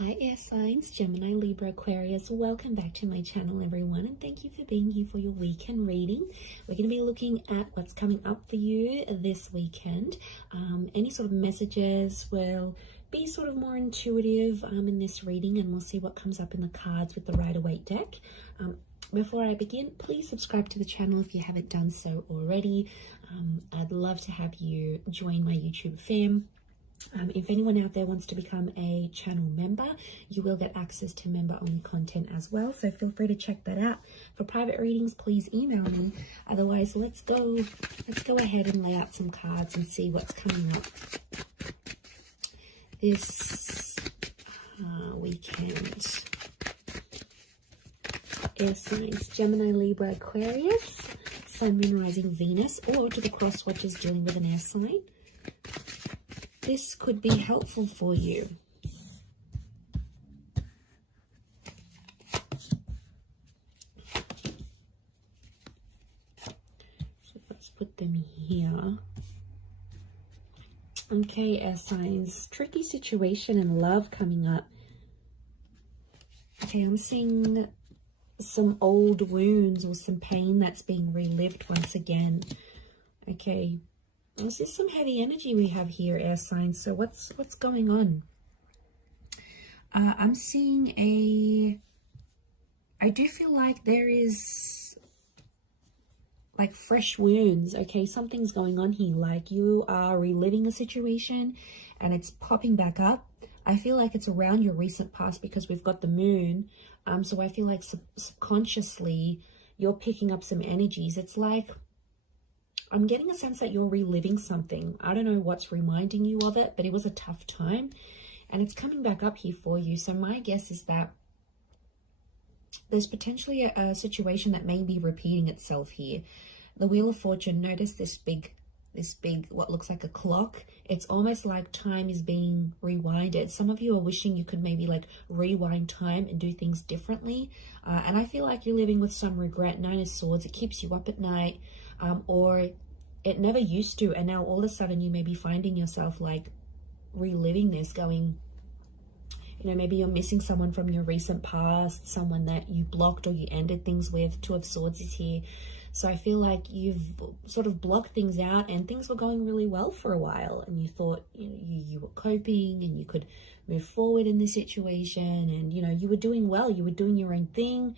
Hi air signs, Gemini, Libra, Aquarius. Welcome back to my channel, everyone, and thank you for being here for your weekend reading. We're going to be looking at what's coming up for you this weekend. Any sort of messages will be sort of more intuitive in this reading, and we'll see what comes up in the cards with the Rider-Waite deck. Before I begin, please subscribe to the channel if you haven't done so already. I'd love to have you join my YouTube fam. If anyone out there wants to become a channel member, you will get access to member-only content as well. So feel free to check that out. For private readings, please email me. Otherwise, let's go ahead and lay out some cards and see what's coming up this weekend. Air signs, Gemini, Libra, Aquarius, Sun, Moon, Rising, Venus, or to the cross watchers dealing with an air sign. This could be helpful for you. So let's put them here. Okay, air signs, tricky situation in love coming up. Okay, I'm seeing some old wounds or some pain that's being relived once again. Okay. This is some heavy energy we have here, air signs. So what's going on? I'm seeing I do feel like there is like fresh wounds. Okay, something's going on here. Like you are reliving a situation and it's popping back up. I feel like it's around your recent past because we've got the moon. So I feel like subconsciously you're picking up some energies. It's like I'm getting a sense that you're reliving something. I don't know what's reminding you of it, but it was a tough time and it's coming back up here for you. So my guess is that there's potentially a situation that may be repeating itself here. The Wheel of Fortune, notice this big, what looks like a clock. It's almost like time is being rewinded. Some of you are wishing you could maybe like rewind time and do things differently. And I feel like you're living with some regret. Nine of Swords, it keeps you up at night. Or it never used to, and now all of a sudden you may be finding yourself like reliving this, going, you know, maybe you're missing someone from your recent past, someone that you blocked or you ended things with. Two of Swords is here. So I feel like you've sort of blocked things out and things were going really well for a while and you thought you were coping and you could move forward in this situation and, you know, you were doing well, you were doing your own thing.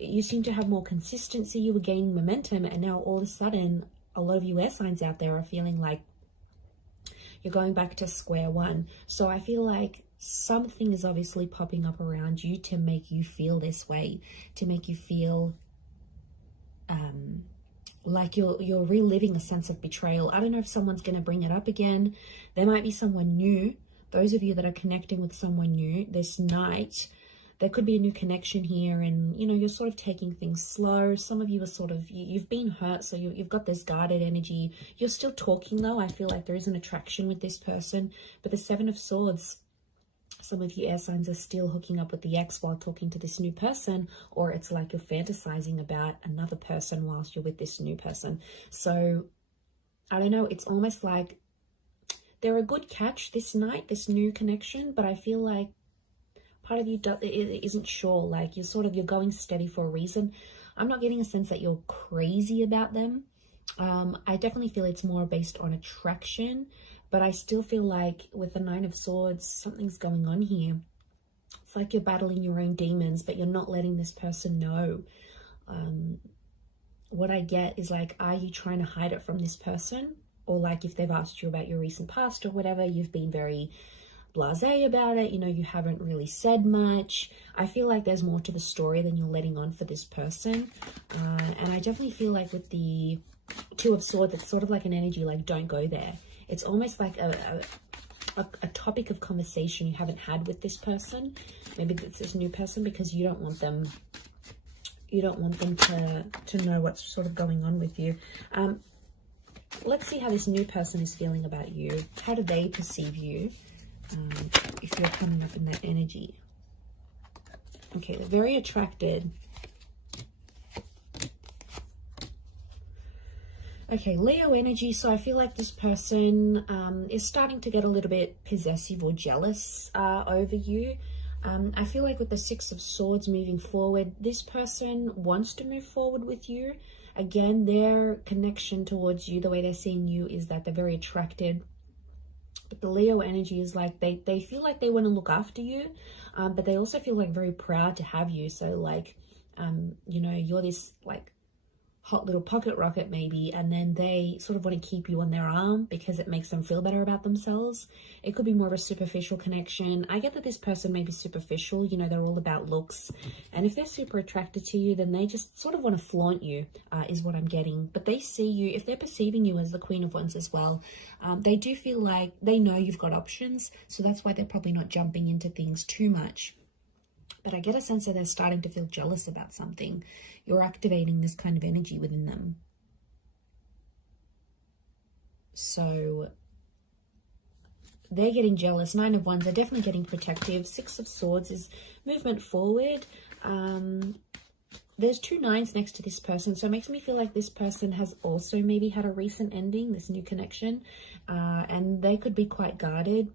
You seem to have more consistency, you were gaining momentum, and now all of a sudden a lot of you air signs out there are feeling like you're going back to square one. So I feel like something is obviously popping up around you to make you feel this way, to make you feel like you're reliving a sense of betrayal. I don't know if someone's going to bring it up again. There might be someone new. Those of you that are connecting with someone new this night, there could be a new connection here, and you know, you're sort of taking things slow. Some of you are sort of, you've been hurt, so you've got this guarded energy. You're still talking though. I feel like there is an attraction with this person, but the Seven of Swords, some of you air signs are still hooking up with the ex while talking to this new person, or it's like you're fantasizing about another person whilst you're with this new person. So I don't know, it's almost like they're a good catch this night, this new connection, but I feel like part of you isn't sure, like you're going steady for a reason. I'm not getting a sense that you're crazy about them. I definitely feel it's more based on attraction, but I still feel like with the Nine of Swords, something's going on here. It's like you're battling your own demons, but you're not letting this person know. What I get is like, are you trying to hide it from this person? Or like if they've asked you about your recent past or whatever, you've been very blasé about it, you know, you haven't really said much. I feel like there's more to the story than you're letting on for this person. And I definitely feel like with the Two of Swords, it's sort of like an energy like, don't go there. It's almost like a topic of conversation you haven't had with this person. Maybe it's this new person, because you don't want them to know what's sort of going on with you. Let's see how this new person is feeling about you. How do they perceive you? If you're coming up in that energy. Okay, they're very attracted. Okay, Leo energy. So I feel like this person is starting to get a little bit possessive or jealous over you. I feel like with the Six of Swords moving forward, this person wants to move forward with you. Again, their connection towards you, the way they're seeing you, is that they're very attracted. But the Leo energy is like they feel like they want to look after you, but they also feel like very proud to have you. So like, you know, you're this like hot little pocket rocket maybe, and then they sort of want to keep you on their arm because it makes them feel better about themselves. It could be more of a superficial connection. I get that this person may be superficial, you know, they're all about looks, and if they're super attracted to you, then they just sort of want to flaunt you, is what I'm getting. But they see you, if they're perceiving you as the Queen of Wands as well, they do feel like they know you've got options, so that's why they're probably not jumping into things too much. But I get a sense that they're starting to feel jealous about something. You're activating this kind of energy within them. So they're getting jealous. Nine of Wands, they're definitely getting protective. Six of Swords is movement forward. There's two nines next to this person, so it makes me feel like this person has also maybe had a recent ending, this new connection, and they could be quite guarded.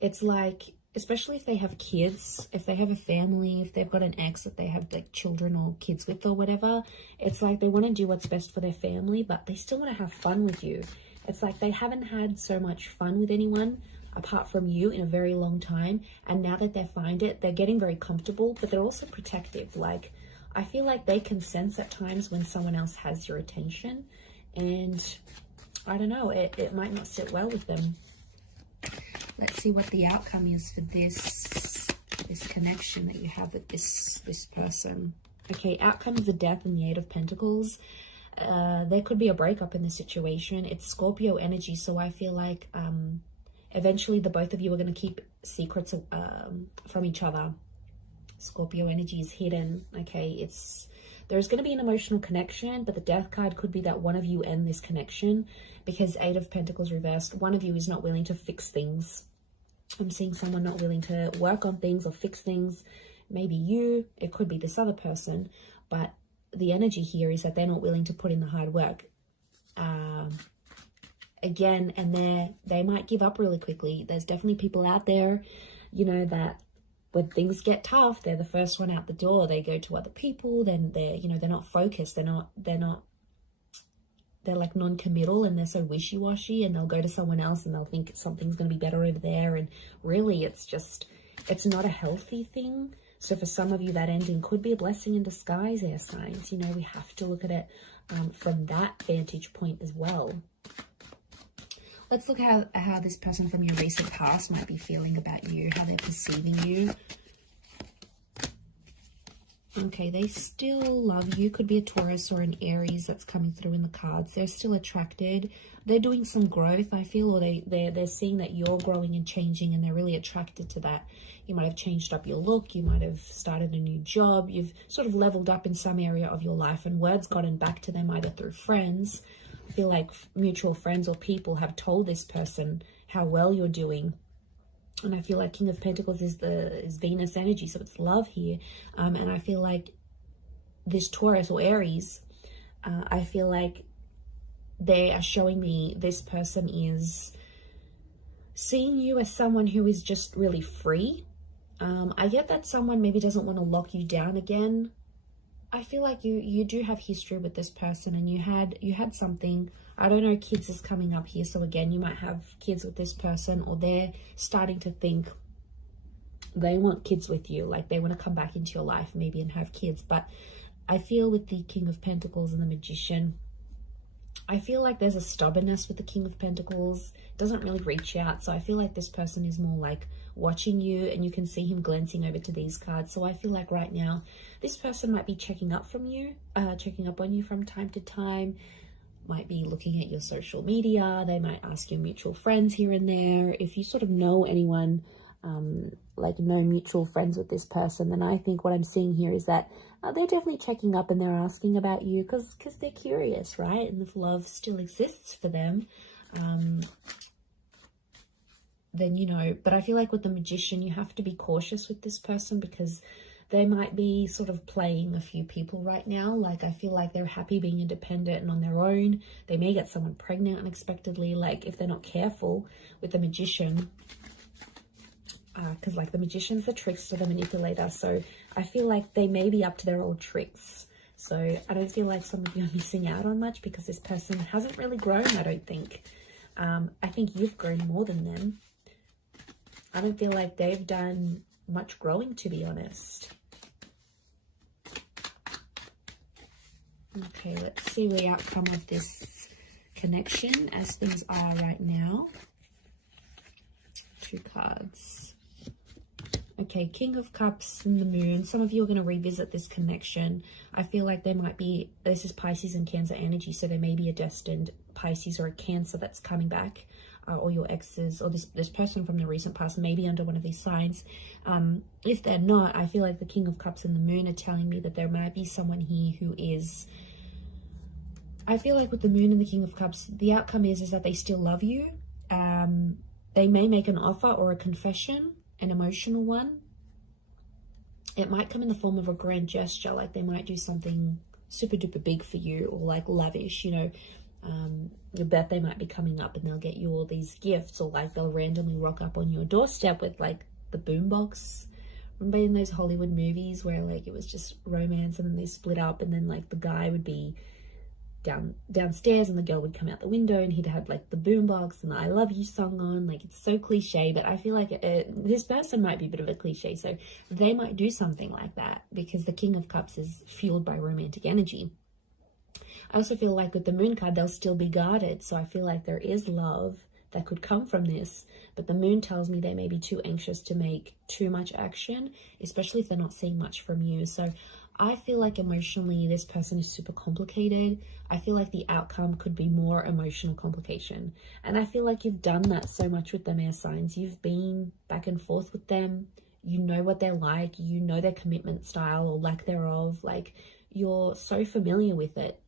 It's like, especially if they have kids, if they have a family, if they've got an ex that they have like children or kids with or whatever, it's like they want to do what's best for their family, but they still want to have fun with you. It's like they haven't had so much fun with anyone apart from you in a very long time, and now that they find it, they're getting very comfortable, but they're also protective. Like, I feel like they can sense at times when someone else has your attention, and I don't know, it might not sit well with them. Let's see what the outcome is for this connection that you have with this person. Okay, outcome is the Death and the Eight of Pentacles. There could be a breakup in the situation. It's Scorpio energy, so I feel like eventually the both of you are going to keep secrets from each other. Scorpio energy is hidden. Okay, there's going to be an emotional connection, but the Death card could be that one of you end this connection, because Eight of Pentacles reversed, one of you is not willing to fix things. I'm seeing someone not willing to work on things or fix things. Maybe you, it could be this other person, but the energy here is that they're not willing to put in the hard work. Again, and they might give up really quickly. There's definitely people out there, you know, that when things get tough, they're the first one out the door. They go to other people, then they're, you know, they're not focused. They're like non-committal, and they're so wishy-washy, and they'll go to someone else and they'll think something's going to be better over there. And really it's not a healthy thing. So for some of you, that ending could be a blessing in disguise, air signs. You know, we have to look at it from that vantage point as well. Let's look at how this person from your recent past might be feeling about you, how they're perceiving you. Okay, they still love you. Could be a Taurus or an Aries that's coming through in the cards. They're still attracted. They're doing some growth, I feel, or they're seeing that you're growing and changing, and they're really attracted to that. You might have changed up your look. You might have started a new job. You've sort of leveled up in some area of your life, and word's gotten back to them either through friends. I feel like mutual friends or people have told this person how well you're doing. And I feel like King of Pentacles is Venus energy, so it's love here. And I feel like this Taurus or Aries, I feel like they are showing me this person is seeing you as someone who is just really free. I get that someone maybe doesn't want to lock you down again. I feel like you do have history with this person, and you had something. I don't know, kids is coming up here. So again, you might have kids with this person, or they're starting to think they want kids with you. Like they want to come back into your life maybe and have kids. But I feel with the King of Pentacles and the Magician, I feel like there's a stubbornness with the King of Pentacles. It doesn't really reach out. So I feel like this person is more like watching you, and you can see him glancing over to these cards. So I feel like right now, this person might be checking up on you from time to time, might be looking at your social media. They might ask your mutual friends here and there. If you sort of know anyone, like no mutual friends with this person, then I think what I'm seeing here is that they're definitely checking up, and they're asking about you because they're curious, right? And if love still exists for them, then, you know, but I feel like with the Magician, you have to be cautious with this person because they might be sort of playing a few people right now. Like I feel like they're happy being independent and on their own. They may get someone pregnant unexpectedly. Like if they're not careful with the Magician, because like the magician's the trickster, the manipulator. So I feel like they may be up to their old tricks. So I don't feel like some of you are missing out on much because this person hasn't really grown, I don't think. I think you've grown more than them. I don't feel like they've done much growing, to be honest. Okay, let's see the outcome of this connection as things are right now. 2 cards. Okay, King of Cups and the Moon. Some of you are going to revisit this connection. I feel like there might be, this is Pisces and Cancer energy, so there may be a destined Pisces or a Cancer that's coming back, or your exes, or this person from the recent past may be under one of these signs. If they're not, I feel like the King of Cups and the Moon are telling me that there might be someone here who is, I feel like with the Moon and the King of Cups, the outcome is that they still love you. They may make an offer or a confession, an emotional one. It might come in the form of a grand gesture, like they might do something super duper big for you, or like lavish, you know. Your birthday might be coming up and they'll get you all these gifts, or like they'll randomly rock up on your doorstep with like the boombox. Remember in those Hollywood movies where like it was just romance and then they split up, and then like the guy would be downstairs and the girl would come out the window and he'd have like the boombox and the I love you song on. Like, it's so cliche, but I feel like this person might be a bit of a cliche, so they might do something like that because the King of Cups is fueled by romantic energy. I also feel like with the Moon card, they'll still be guarded, so I feel like there is love that could come from this, but the Moon tells me they may be too anxious to make too much action, especially if they're not seeing much from you. So I feel like emotionally this person is super complicated. I feel like the outcome could be more emotional complication. And I feel like you've done that so much with them, air signs. You've been back and forth with them. You know what they're like. You know their commitment style or lack thereof. Like, you're so familiar with it.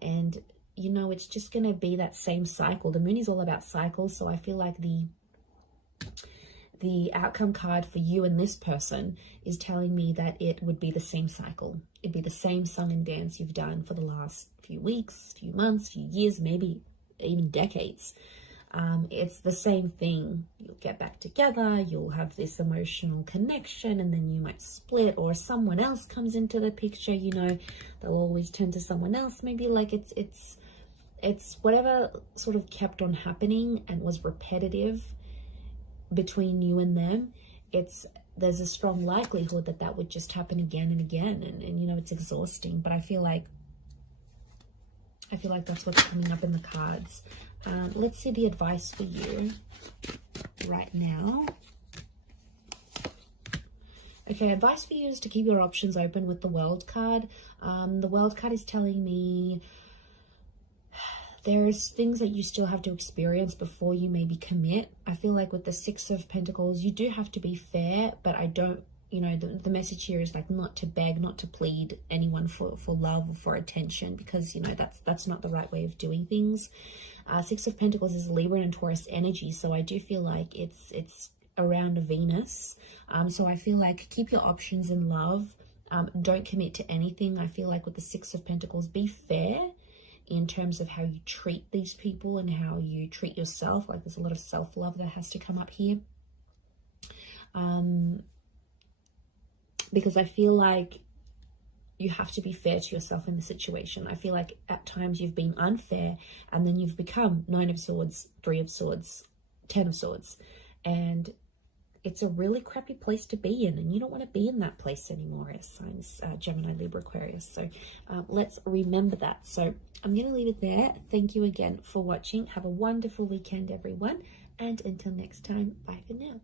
And, you know, it's just going to be that same cycle. The Moon is all about cycles. So I feel like the outcome card for you and this person is telling me that it would be the same cycle. It'd be the same song and dance you've done for the last few weeks, few months, few years, maybe even decades. It's the same thing. You'll get back together, you'll have this emotional connection, and then you might split, or someone else comes into the picture. You know, they'll always turn to someone else. Maybe like it's whatever sort of kept on happening and was repetitive between you and them. There's a strong likelihood that that would just happen again and again, and you know, it's exhausting. But I feel like that's what's coming up in the cards. Let's see the advice for you right now. Okay, advice for you is to keep your options open with the World card. The World card is telling me there's things that you still have to experience before you maybe commit. I feel like with the Six of Pentacles, you do have to be fair, but I don't, you know, the message here is like not to beg, not to plead anyone for love or for attention, because, you know, that's not the right way of doing things. Six of Pentacles is Libra and Taurus energy, so I do feel like it's around a Venus. So I feel like keep your options in love. Don't commit to anything. I feel like with the Six of Pentacles, be fair in terms of how you treat these people and how you treat yourself. Like, there's a lot of self-love that has to come up here. Because I feel like you have to be fair to yourself in the situation. I feel like at times you've been unfair, and then you've become Nine of Swords, Three of Swords, Ten of Swords. And it's a really crappy place to be in, and you don't want to be in that place anymore, as signs Gemini, Libra, Aquarius. So let's remember that. So I'm going to leave it there. Thank you again for watching. Have a wonderful weekend, everyone. And until next time, bye for now.